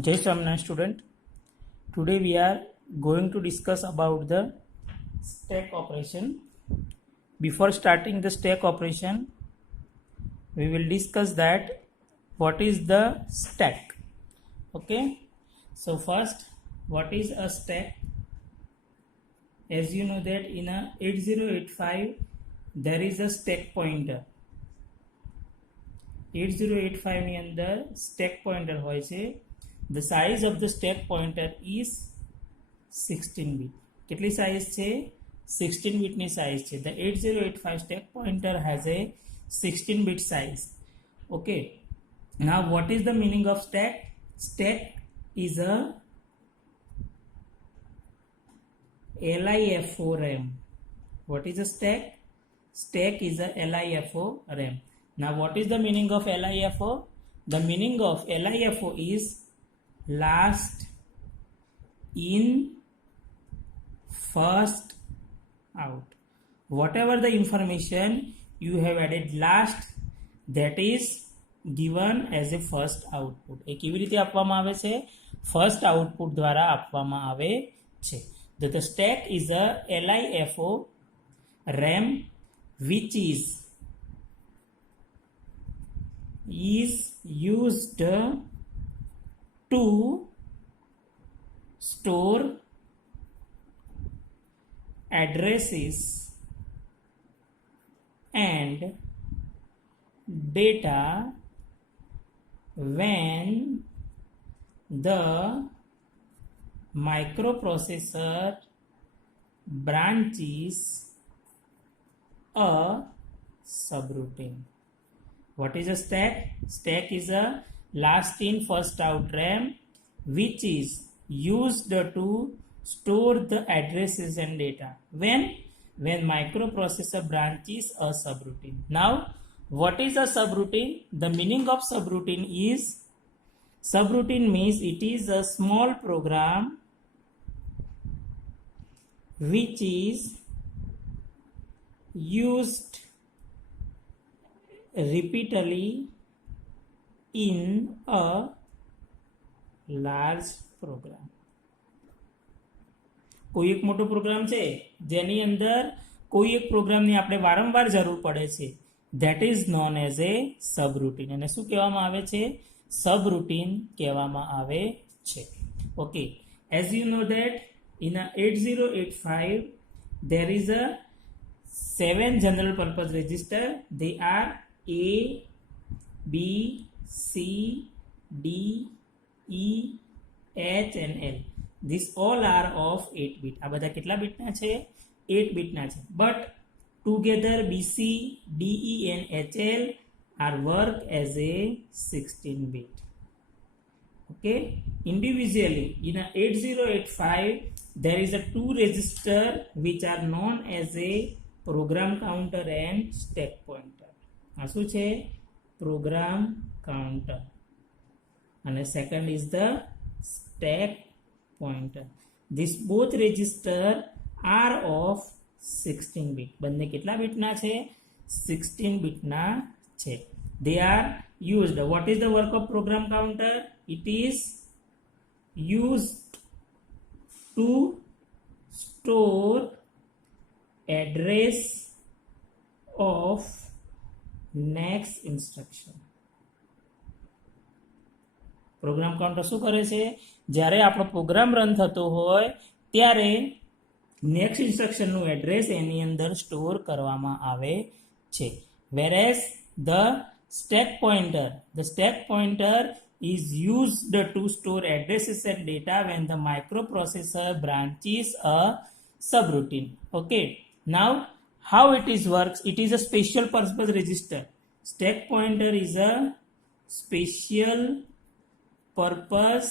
Jai Swaminarayan student. Today we are going to discuss about the stack operation. Before starting the stack operation, we will discuss that what is the stack. Okay. So first, what is a stack? As you know that in a 8085 there is a stack pointer. 8085 ની અંદર stack pointer હોય છે. The size of the stack pointer is 16 bit. કેટલી size છે? 16 bit ની size છે. The 8085 stack pointer has a 16 bit size. Okay. Now what is the meaning of stack? Stack is a LIFO RAM. What is a stack? Stack is a LIFO RAM. Now what is the meaning of LIFO? The meaning of LIFO is last in, first out. Whatever the information you have added last, that is given as a first output. એ કેવી રીતે આપવામાં આવે છે? First output દ્વારા આપવામાં આવે છે. The stack is a LIFO RAM which is used to store addresses and data when the microprocessor branches a subroutine. What is a stack? Stack is a last in first out RAM which is used to store the addresses and data when microprocessor branches a subroutine. Now what is a subroutine? The meaning of subroutine is, subroutine means it is a small program which is used repeatedly in a large program. કોઈ એક મોટો programme છે જેની અંદર કોઈ એક પ્રોગ્રામની આપણે વારંવાર જરૂર પડે છે, that is known as a subroutine. અને શું કહેવામાં આવે છે? Subroutine કહેવામાં આવે છે. Okay, as you know that in a 8085 there is a 7 general purpose register. They are A, B, C, D, E, H and L. These all are of 8 bit. આ બધા કેટલા બીટના છે? 8 બીટના છે. But together BC, DE and HL are work as a 16 bit. Okay. Individually in a 8085 there is a 2 register which are known as a program counter and stack pointer. આ શું છે? Program counter. And the second is the stack pointer. These both register are of 16 bit. બંને કેટલા બીટના છે? 16 બીટના છે. They are used. What is the work of program counter? It is used to store address of next instruction. Program counter શું કરે છે? જ્યારે આપણો પ્રોગ્રામ રન થતો હોય ત્યારે નેક્સ્ટ ઇન્સ્ટ્રક્શનનું એડ્રેસ એની અંદર સ્ટોર કરવામાં આવે છે. whereas the stack pointer is used to store addresses and data when the microprocessor branches a subroutine. Okay, now how it is works? It is a special purpose register. Stack pointer is a special purpose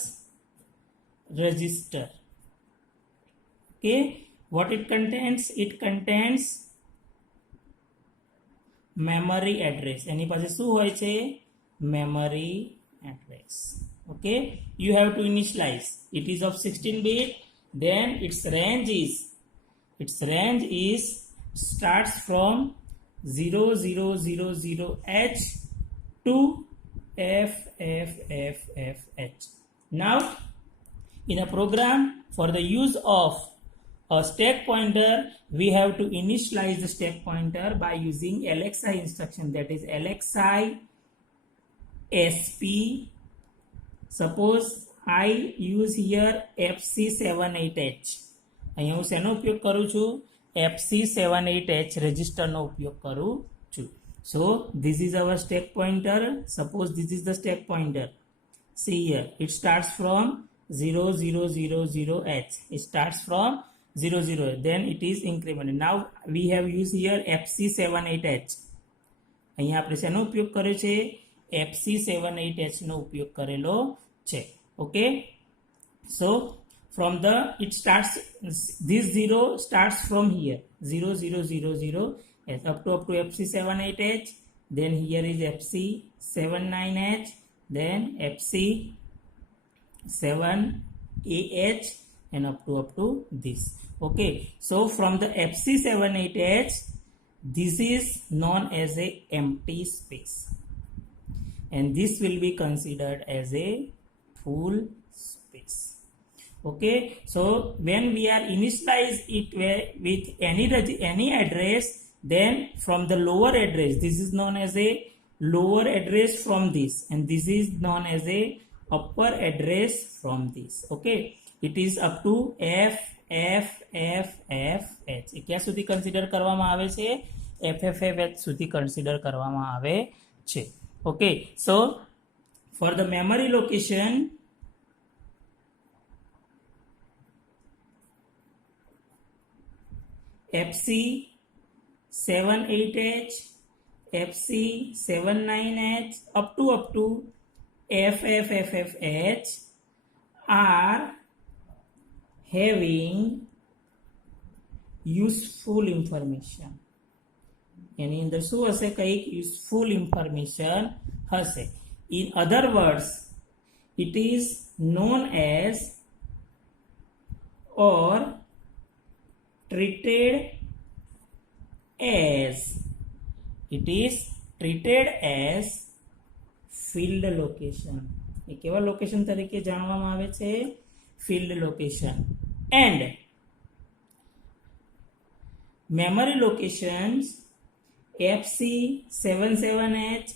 register. Okay, what it contains? It contains memory address. એની પાસે શું હોય છે? Memory address. Okay, you have to initialize. It is of 16 bit. Then its range is starts from 0000H to FFFFH. Now, in a program, for the use of a stack pointer, we have to initialize the stack pointer by using LXI instruction, that is LXI SP. Suppose I use here FC78H. અહીંયા હું શેનો ઉપયોગ કરું છું? FC78H રજિસ્ટરનો ઉપયોગ કરું છું. So this is our stack pointer. Suppose this is the stack pointer. See here, it starts from 0000H. It starts from 00. Then it is incremented. Now we have used here FC78H. અહીંયા આપણે શેનો ઉપયોગ કર્યો છે? FC78H નો ઉપયોગ કરેલો છે. Okay, so from the it starts, this 0 starts from here 0000 up to FC78H, then here is FC79H, then FC7AH, and up to this. Okay, so from the FC78H, this is known as a empty space, and this will be considered as a full space. Okay, so when we are initialize it with any address, then from the lower address, this is known as a lower address from this, and this is known as a upper address from this. Okay, it is up to F F F F H. એ ક્યાં સુધી consider કરવામાં આવે છે? FFFH સુધી consider કરવામાં આવે છે. Okay, so for the memory location, FC78H, FC79H, up to FFFFH are having useful information. એની અંદર શું હશે? કંઈક useful information હશે. In other words, it is known as or treated as, it is treated as field location. એ કેવા location તરીકે જાણવામાં આવે છે? field location. And memory locations FC77H,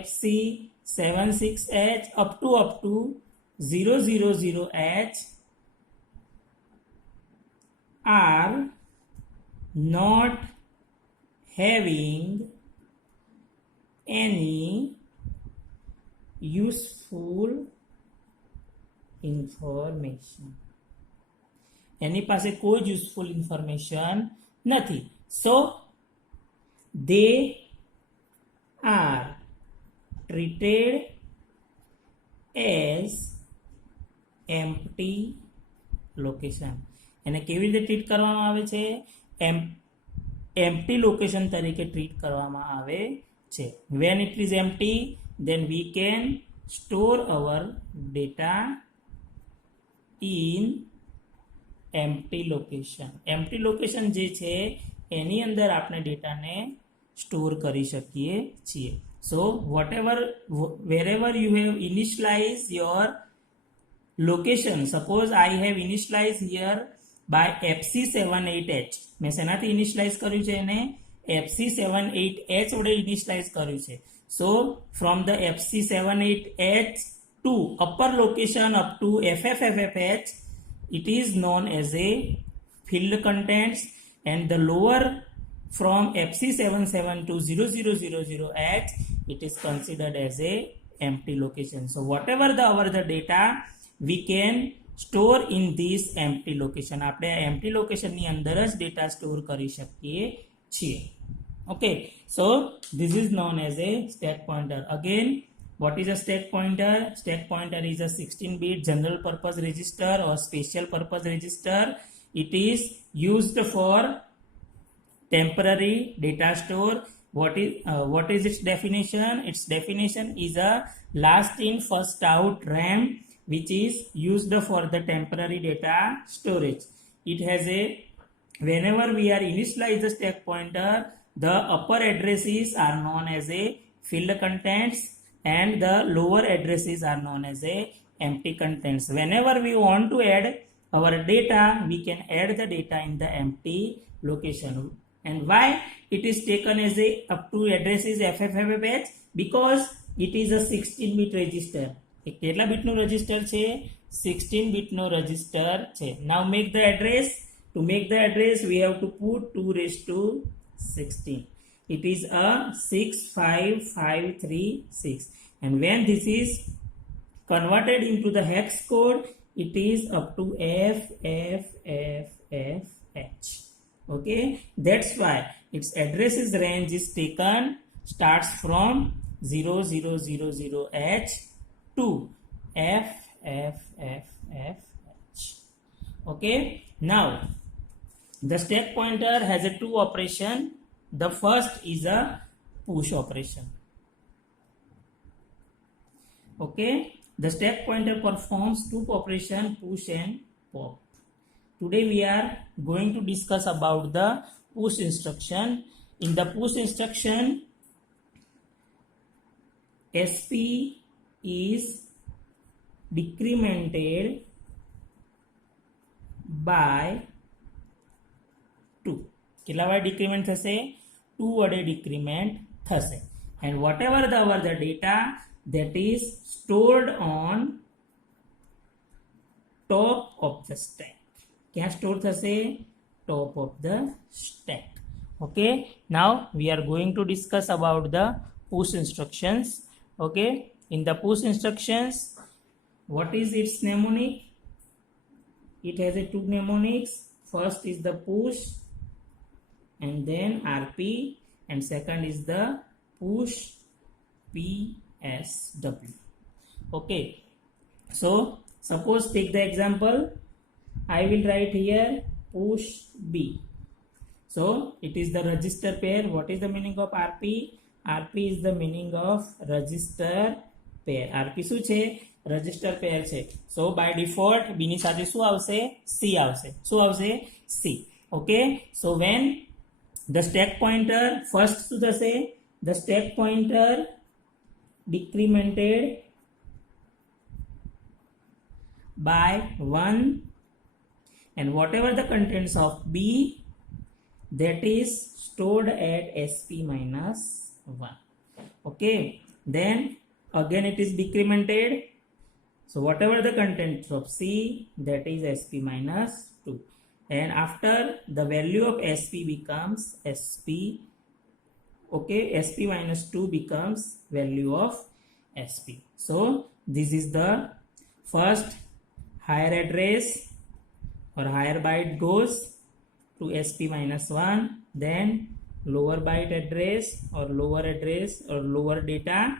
FC76H, up to 000H are not having any useful information. એની પાસે કોઈ useful information નથી. So they are treated as empty location. એને કેવી રીતે ટ્રીટ કરવામાં આવે છે? empty location તરીકે ટ્રીટ કરવામાં આવે છે. When it is empty, then we can store our data in empty location. empty location જે છે એની અંદર આપણે ડેટાને સ્ટોર કરી શકીએ છીએ. So wherever you have initialized your location, suppose I have initialized here by FC78H. મેં શેનાથી ઇનિશિયલાઇઝ કર્યું છે? એને FC78H વડે ઇનિશિયલાઇઝ કર્યું છે. So from the FC78H to upper location up to FFFFH, it is known as a field contents, and the lower from FC77 to 0000H, it is considered as a empty location. So whatever the data we can store in this empty location. આપણે આ empty location ની અંદર જ data store કરી શકીએ છીએ. Okay, so this is known as a stack pointer. Again, what is a stack pointer? Stack pointer is a 16-bit general purpose register or special purpose register. It is used for temporary data store. What is its definition? Its definition is a last in first out RAM, which is used for the temporary data storage. It has a, whenever we are initialize the stack pointer, the upper addresses are known as a field contents, and the lower addresses are known as a empty contents. Whenever we want to add our data, we can add the data in the empty location. And why it is taken as a up to address is FFFFH? Because it is a 16-bit register. કેટલા બીટનો register છે? 16 બીટનો register છે. Now make the address. To make the address, we have to put 2 raised to 16. It is a 65536. And when this is converted into the hex code, it is up to FFFFH. Okay, that's why its addresses range is taken starts from 0000H to FFFFH. Okay, now the stack pointer has a 2 operation. The first is a push operation. Okay, the stack pointer performs 2 operation, push and pop. Today we are going to discuss about the push instruction. In the push instruction, SP is decremented by 2. કેટલા વડે decrement થશે? 2 વડે decrement થશે. And whatever the data that is stored on top of the stack. क्या store थશે? Top of the stack. Okay, now we are going to discuss about the push instructions. Okay, in the push instructions, what is its mnemonic? It has a 2 mnemonics. First is the push and then RP, and second is the push PSW. Okay, so suppose take the example. I will write here push B. So it is the register pair. What is the meaning of RP? RP is the meaning of register pair. RP શું છે? Register pair છે. So by default B ની સાથે શું આવશે? C આવશે. શું આવશે? C. Okay, so when the stack pointer first શું થશે? The stack pointer decremented by 1, and whatever the contents of B, that is stored at SP minus 1. Okay, then again it is decremented. So whatever the contents of C, that is SP minus 2. And after the value of SP becomes SP. Okay, SP minus 2 becomes value of SP. So this is the first higher address or higher byte goes to SP minus 1, then lower byte address or lower data,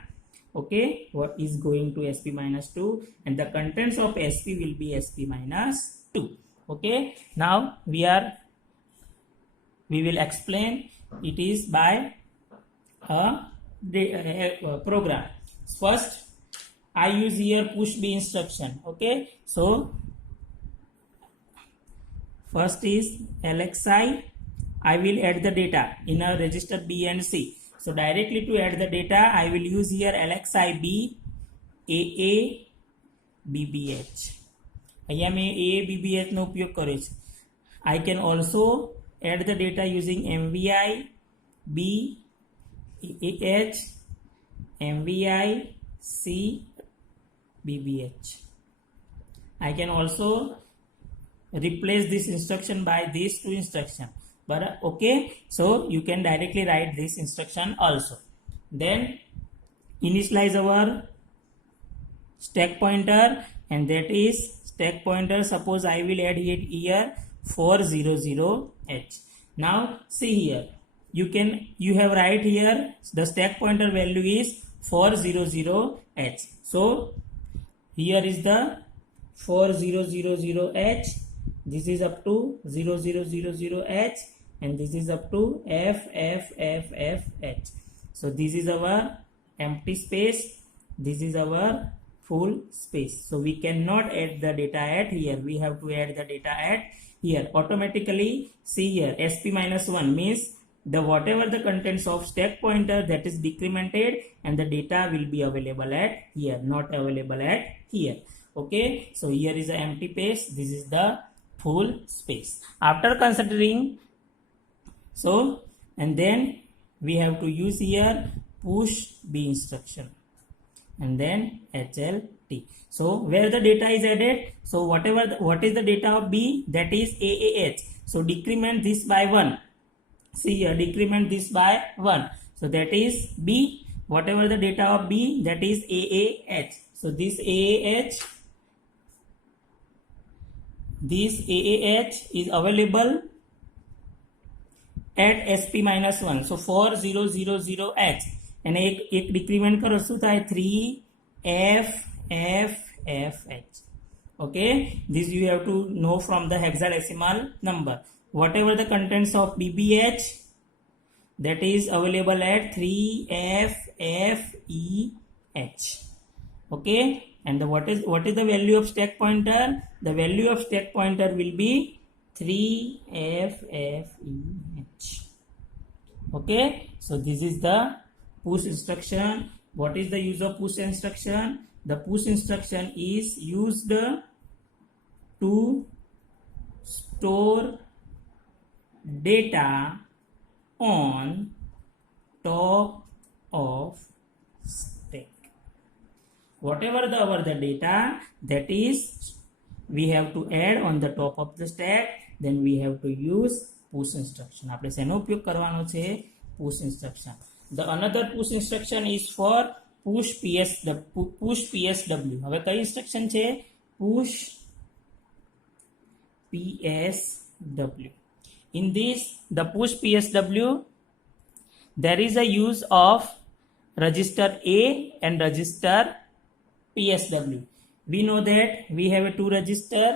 okay, what is going to SP minus 2, and the contents of SP will be SP minus 2. Okay, now we will explain it is by a program. First I use here push B instruction. Okay, so first is LXI. I will add the data in a register B and C. So directly to add the data, I will use here LXI B AA BBH. અહીંયા મેં AA BBH નો ઉપયોગ કર્યો છે. I can also add the data using MVI B AH MVI C BBH. I can also replace this instruction by these 2 instructions. But okay, so you can directly write this instruction also. Then initialize our stack pointer, and that is stack pointer. Suppose I will add it here 400H. Now see here, you have write here the stack pointer value is 400H. So here is the 4000H. This is up to 0000H, and this is up to FFFFH. So this is our empty space, this is our full space. So we cannot add the data at here, we have to add the data at here automatically. See here, SP minus 1 means the whatever the contents of stack pointer that is decremented, and the data will be available at here, not available at here. Okay, so here is an empty space, this is the full space. After considering, so and then we have to use here push B instruction and then HLT. So where the data is added, so what is the data of B, that is AAH. So decrement this by 1. See here, decrement this by 1. So that is B. Whatever the data of B, that is AAH. So this AAH is available at SP-1. So 4000H. And एक decrement करो શું થાય 3FFFH. Okay, this you have to know from the hexadecimal number. Whatever the contents of BBH, that is available at 3FFEH. Okay, and what is the value of stack pointer? The value of stack pointer will be 3FFEH. Okay, so this is the push instruction. What is the use of push instruction? The push instruction is used to store data on top of stack. Whatever the data that is we have to add on the top of the stack, then we have to use push instruction. આપણે શેનો ઉપયોગ કરવાનો છે? push instruction. The another push instruction is for push PSW. હવે કઈ instruction છે? push PSW. In this, the push PSW, there is a use of register A and register PSW. We know that we have a two register,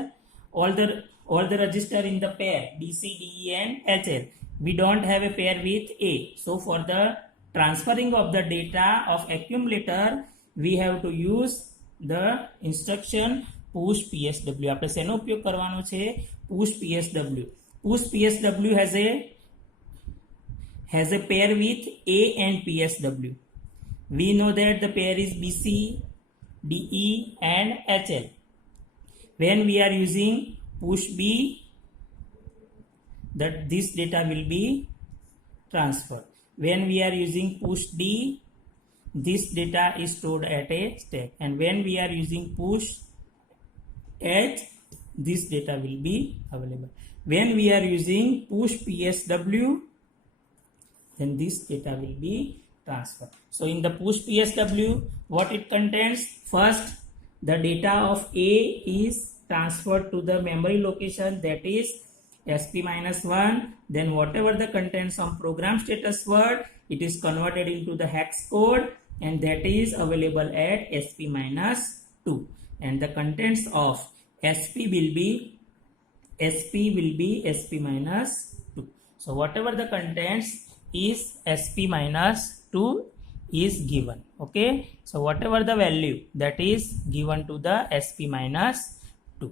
all the register in the pair DC, DE and HL. We don't have a pair with A. So for the transferring of the data of accumulator, we have to use the instruction push PSW. આપણે શેનો ઉપયોગ કરવાનો છે? push PSW. Push PSW has a pair with A and PSW. We know that the pair is BC, DE and HL. When we are using push B, that this data will be transferred. When we are using push D, this data is stored at a stack. And when we are using push H, this data will be available. When we are using push PSW, then this data will be transferred. So in the push PSW, what it contains? First, the data of A is transferred to the memory location, that is SP-1. Then whatever the contents of program status word, it is converted into the hex code, and that is available at SP-2. And the contents of SP will be SP-2. So whatever the contents is SP-2 is given. Okay, so whatever the value that is given to the SP-2.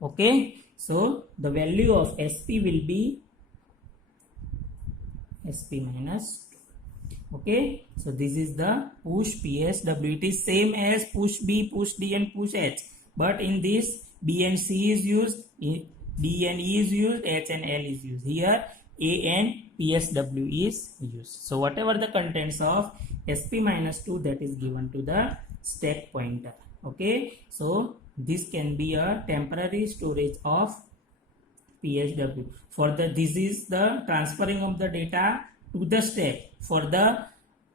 Okay, so the value of SP will be SP-2. Okay, so this is the push PSW. It is same as push B, push D and push H, but in this B and C is used, D and E is used, H and L is used. Here A and PSW is used. So whatever the contents of SP-2, that is given to the stack pointer. Okay, so this can be a temporary storage of PSW. This is the transferring of the data to the stack. For the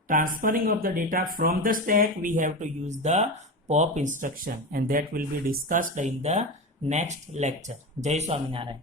transferring of the data from the stack, we have to use the POP instruction, and that will be discussed in the next lecture. Jai Swaminarayan.